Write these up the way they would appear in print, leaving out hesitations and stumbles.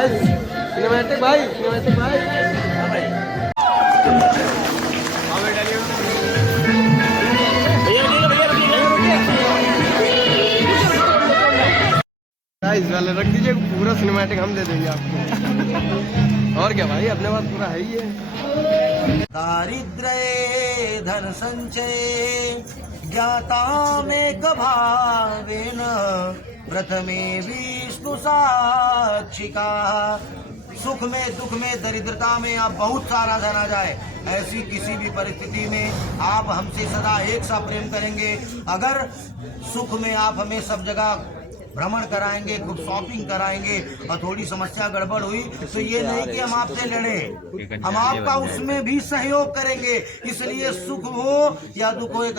भाई सिनेमैटिक भाई सिनेमैटिक भाई गाइस वाले रख दीजिए, पूरा सिनेमैटिक हम दे देंगे आपको। और क्या भाई, अपने पास पूरा है ही है। दारिद्र्ये धन संचय ज्ञाता में भावेन प्रथमे विष्णु साक्षिका। सुख में दुख में दरिद्रता में आप बहुत सारा धन आ जाए, ऐसी किसी भी परिस्थिति में आप हमसे सदा एक सा प्रेम करेंगे। अगर सुख में आप हमें सब जगह भ्रमण कराएंगे, खूब शॉपिंग कराएंगे और थोड़ी समस्या गड़बड़ हुई तो ये नहीं कि हम आपसे लड़े, हम आपका उसमें भी सहयोग करेंगे। इसलिए सुख हो या दुख हो, एक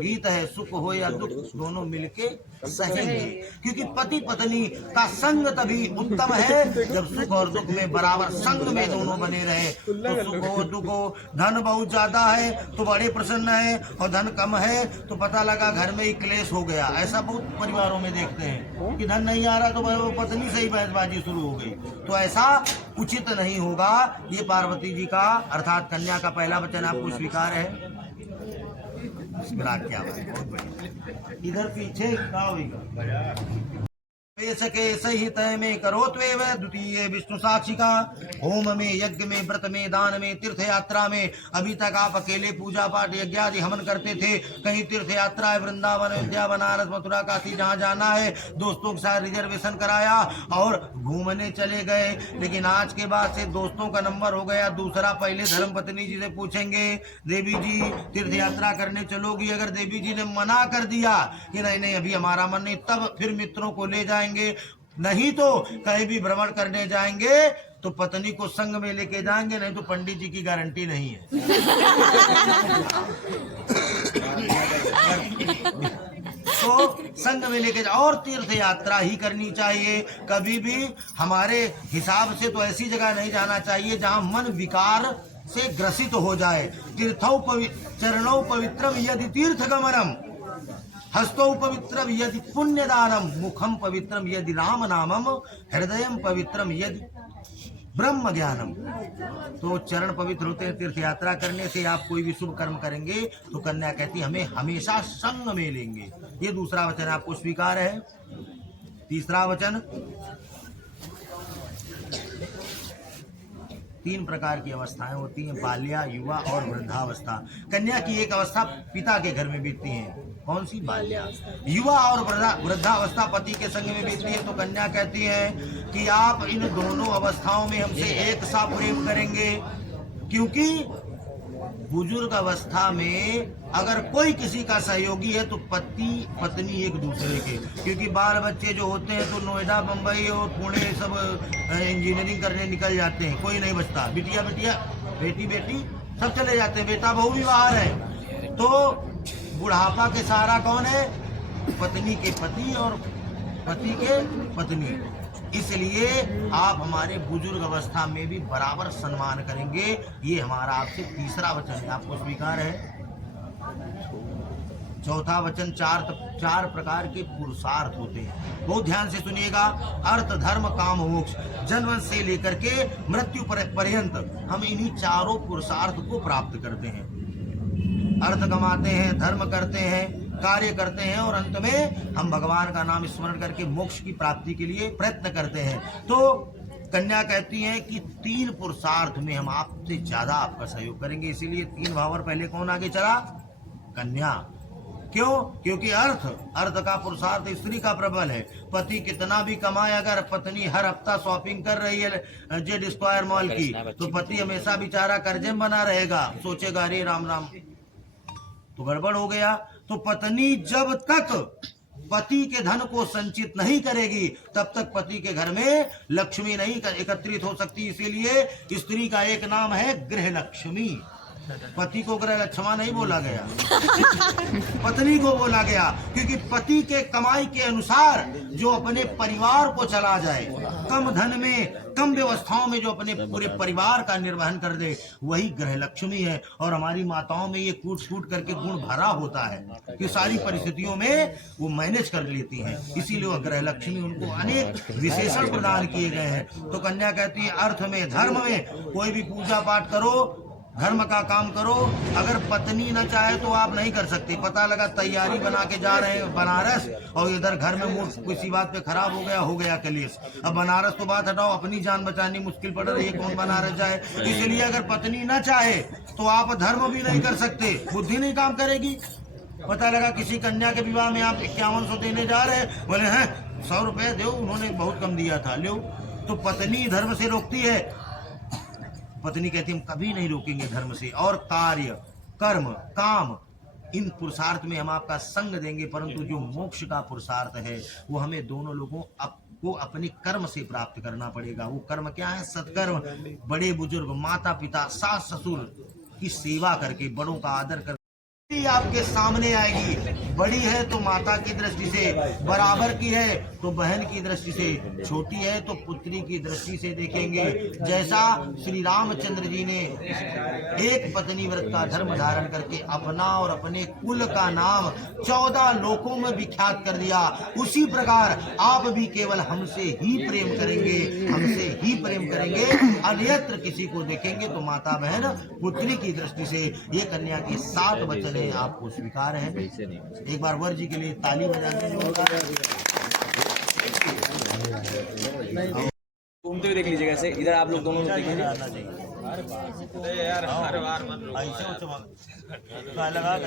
गीत है, सुख हो या दुख दोनों मिलके सहेंगे, क्योंकि पति पत्नी का संग तभी उत्तम है जब सुख और दुख में बराबर संग में दोनों बने रहे। तो सुख हो दुख हो, धन बहुत ज्यादा है तो बड़े प्रसन्न है और धन कम है तो पता लगा घर में ही क्लेश हो गया। ऐसा बहुत परिवारों में देखते हैं कि धन नहीं आ रहा तो वो पत्नी से ही बहसबाजी शुरू हो गई। तो ऐसा उचित नहीं होगा। ये पार्वती जी का अर्थात कन्या का पहला वचन आपको स्वीकार है। क्या बात, इधर पीछे क्या होगा सके सहित में करो त्वेव द्वितीय विष्णु साक्षी का। होम में यज्ञ में व्रत में दान में तीर्थ यात्रा में अभी तक आप अकेले पूजा पाठ यज्ञ आदि हवन करते थे। कहीं तीर्थ यात्रा है, वृंदावन अयोध्या बनारस मथुरा काशी जहाँ जाना है दोस्तों के साथ रिजर्वेशन कराया और घूमने चले गए। लेकिन आज के बाद से दोस्तों का नंबर हो गया दूसरा। पहले धर्मपत्नी जी से पूछेंगे देवी जी तीर्थ यात्रा करने चलोगी, अगर देवी जी ने मना कर दिया कि नहीं नहीं अभी हमारा मन नहीं, तब फिर मित्रों को ले जाएंगे। नहीं तो कहीं भी भ्रमण करने जाएंगे तो पत्नी को संग में लेके जाएंगे, नहीं तो पंडित जी की गारंटी नहीं है। तो संग में लेके जाओ और तीर्थ यात्रा ही करनी चाहिए। कभी भी हमारे हिसाब से तो ऐसी जगह नहीं जाना चाहिए जहां मन विकार से ग्रसित हो जाए। तीर्थौ चरणौ पवित्रम यदि तीर्थ गमनम, हस्तौ पवित्रम यदि पुण्यदानम, मुखम पवित्रम यदि राम नामम, हृदयम पवित्रम यदि ब्रह्म ज्ञानम। तो चरण पवित्र होते हैं तीर्थ यात्रा करने से। आप कोई भी शुभ कर्म करेंगे तो कन्या कहती हमें हमेशा संग में लेंगे। ये दूसरा वचन आपको स्वीकार है। तीसरा वचन, तीन प्रकार की अवस्थाएं होती हैं, बाल्या युवा और वृद्धावस्था। कन्या की एक अवस्था पिता के घर में बीतती है, कौन सी? बाल्या। युवा और वृद्धावस्था पति के संग में बीतती है। तो कन्या कहती है कि आप इन दोनों अवस्थाओं में हमसे एक सा प्रेम करेंगे, क्योंकि बुजुर्ग अवस्था में अगर कोई किसी का सहयोगी है तो पति पत्नी एक दूसरे के, क्योंकि बाल बच्चे जो होते हैं तो नोएडा बम्बई और पुणे सब इंजीनियरिंग करने निकल जाते हैं, कोई नहीं बचता। बिटिया बिटिया बेटी बेटी सब चले जाते हैं, बेटा बहू भी बाहर है। तो बुढ़ापा के सहारा कौन है? पत्नी के पति और पति के पत्नी। इसलिए आप हमारे बुजुर्ग अवस्था में भी बराबर सम्मान करेंगे। ये हमारा आपसे तीसरा वचन है, आपको स्वीकार है। चौथा वचन, चार प्रकार के पुरुषार्थ होते हैं, बहुत ध्यान से सुनिएगा। अर्थ धर्म काम मोक्ष, जन्म से लेकर के मृत्यु पर्यंत हम इन्हीं चारों पुरुषार्थ को प्राप्त करते हैं। अर्थ कमाते हैं, धर्म करते हैं, कार्य करते हैं और अंत में हम भगवान का नाम स्मरण करके मोक्ष की प्राप्ति के लिए प्रयत्न करते हैं। तो कन्या कहती है कि तीन पुरुषार्थ में हम आपसे ज्यादा आपका सहयोग करेंगे। इसीलिए 3 भावर पहले कौन आगे चला? कन्या। क्यों? क्योंकि अर्थ का पुरुषार्थ स्त्री का प्रबल है। पति कितना भी कमाए, अगर पत्नी हर हफ्ता शॉपिंग कर रही है जेड स्क्वायर मॉल की, तो पति हमेशा बेचारा कर्जे में बना रहेगा, सोचेगा अरे राम राम तो गड़बड़ हो गया। तो पत्नी जब तक पति के धन को संचित नहीं करेगी तब तक पति के घर में लक्ष्मी नहीं एकत्रित हो सकती। इसीलिए स्त्री का एक नाम है गृह लक्ष्मी। पति को गृहलक्ष्मा नहीं बोला गया, पत्नी को बोला गया, क्योंकि पति के कमाई के अनुसार जो अपने परिवार को चला जाए, कम धन में कम व्यवस्थाओं में जो अपने पूरे परिवार का निर्वहन कर दे, वही गृहलक्ष्मी है। और हमारी माताओं में ये कूट कूट करके गुण भरा होता है कि सारी परिस्थितियों में वो मैनेज कर लेती हैं, इसीलिए वो गृहलक्ष्मी, उनको अनेक विशेषण प्रदान किए गए हैं। तो कन्या कहती है अर्थ में, धर्म में कोई भी पूजा पाठ करो, धर्म का काम करो, अगर पत्नी न चाहे तो आप नहीं कर सकते। पता लगा तैयारी बना के जा रहे हैं बनारस और इधर घर में मूड किसी बात पे खराब हो गया कलेश। अब बनारस तो बात हटाओ, अपनी जान बचानी मुश्किल पड़ रही है, कौन बनारस जाए। इसलिए अगर पत्नी न चाहे तो आप धर्म भी नहीं कर सकते, बुद्धि नहीं काम करेगी। पता लगा किसी कन्या के विवाह में आप 5100 देने जा रहे हैं, बोले हैं 100 रुपए दो, उन्होंने बहुत कम दिया था, लो। तो पत्नी धर्म से रोकती है, पत्नी कहती हम कभी नहीं रोकेंगे धर्म से। और कार्य, कर्म, काम, इन पुरुषार्थ में हम आपका संग देंगे, परंतु जो मोक्ष का पुरुषार्थ है वो हमें दोनों लोगों को अपने कर्म से प्राप्त करना पड़ेगा। वो कर्म क्या है? सत्कर्म, बड़े बुजुर्ग, माता पिता, सास ससुर की सेवा करके, बड़ों का आदर कर आपके सामने आएगी। बड़ी है तो माता की दृष्टि से, बराबर की है तो बहन की दृष्टि से, छोटी है तो पुत्री की दृष्टि से देखेंगे। जैसा श्री रामचंद्र जी ने एक पत्नी व्रत का धर्म धारण करके अपना और अपने कुल का नाम 14 लोकों में विख्यात कर दिया, उसी प्रकार आप भी केवल हमसे ही प्रेम करेंगे, हमसे ही प्रेम करेंगे, अन्यत्र किसी को देखेंगे तो माता बहन पुत्री की दृष्टि से। ये कन्या के 7 वचन आपको स्वीकार है। एक बार वर जी के लिए ताली बजाते हैं। घूमते हुए देख लीजिएगा, ऐसे इधर आप लोग दोनों देखेंगे। लगा